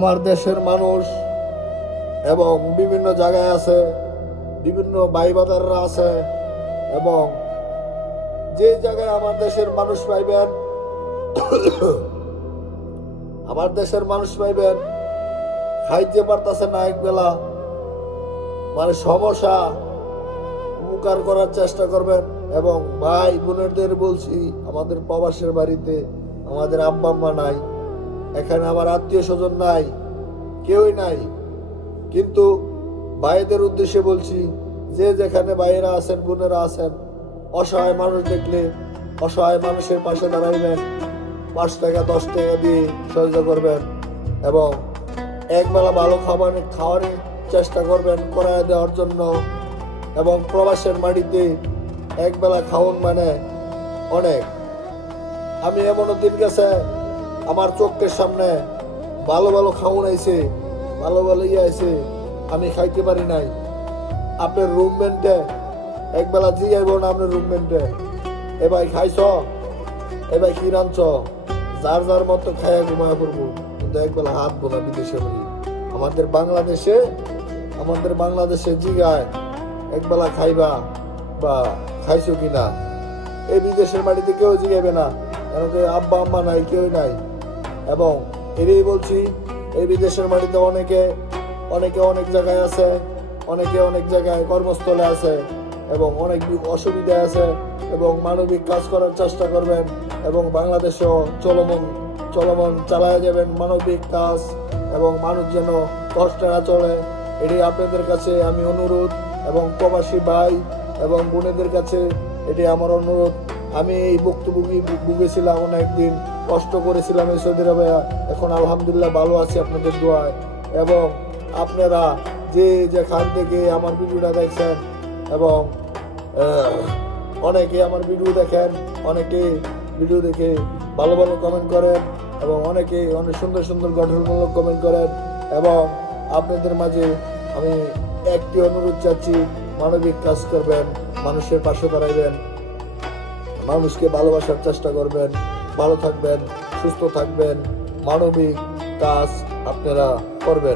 আমার দেশের মানুষ এবং বিভিন্ন জায়গায় আছে, বিভিন্ন ভাই বাদাররা আছে, এবং যে জায়গায় আমার দেশের মানুষ পাইবেন, আমার দেশের মানুষ পাইবেন খাইতে পারতেছে না একবেলা, মানে সমস্যা উপকার করার চেষ্টা করবেন। এবং ভাই বোনেদের বলছি, আমাদের প্রবাসের বাড়িতে আমাদের আব্বা আম্মা নাই, এখানে আমার আত্মীয় স্বজন নাই, কেউই নাই, কিন্তু ভাইদের উদ্দেশ্যে বলছি, যে যেখানে ভাইয়েরা আছেন, বোনেরা আছেন, অসহায় মানুষ দেখলে অসহায় মানুষের পাশে দাঁড়াইবেন, 5 টাকা 10 টাকা দিয়ে সহযোগিতা করবেন, এবং একবেলা ভালো খাওয়ার চেষ্টা করবেন করায় দেওয়ার জন্য। এবং প্রবাসের মাটিতে একবেলা খাওয়ান মানে অনেক। আমি এমনও দিন গেছে আমার চোখের সামনে ভালো ভালো খাওয়ান আইছে, ভালো ভালো আইছে, আমি খাইতে পারি নাই। আপনার রুমমেন্টে একবেলা জিগাইব না, আপনার রুমমেন্টে এ ভাই খাইছ, এ ভাই কি রাঁধছ, যার যার মতো খাইয়া ঘুমায় করবো, কিন্তু একবেলা হাত বোনা বিদেশে বলি। আমাদের বাংলাদেশে জিগায় একবেলা খাইবা বা খাইছো কিনা, এই বিদেশের বাড়িতে কেউ জিগাইবে না, কেন কি আব্বা আম্মা নাই, কেউ নাই। এবং এটাই বলছি, এই বিদেশের বাড়িতে অনেকে অনেক জায়গায় আছে, অনেকে অনেক জায়গায় কর্মস্থলে আছে, এবং অনেক অসুবিধা আছে, এবং মানবিক কাজ করার চেষ্টা করবেন, এবং বাংলাদেশেও চলমান চালায় যাবেন মানবিক কাজ, এবং মানুষ যেন কষ্টে না চলে, এটাই আপনাদের কাছে আমি অনুরোধ। এবং প্রবাসী ভাই এবং বোনেদের কাছে এটি আমার অনুরোধ। আমি এই ভুগেছিলাম অনেকদিন, কষ্ট করেছিলাম এই সৌদি আরবে, এখন আলহামদুলিল্লাহ ভালো আছি আপনাদের দোয়ায়। এবং আপনারা যে যেখান থেকে আমার ভিডিওটা দেখছেন, এবং অনেকে আমার ভিডিও দেখেন, অনেকে ভিডিও দেখে ভালো ভালো কমেন্ট করেন, এবং অনেকে অনেক সুন্দর সুন্দর গঠনমূলক কমেন্ট করেন। এবং আপনাদের মাঝে আমি একটি অনুরোধ চাচ্ছি, মানবিক কাজ করবেন, মানুষের পাশে দাঁড়াইবেন, মানুষকে ভালোবাসার চেষ্টা করবেন, ভালো থাকবেন, সুস্থ থাকবেন, মানবিক কাজ আপনারা করবেন।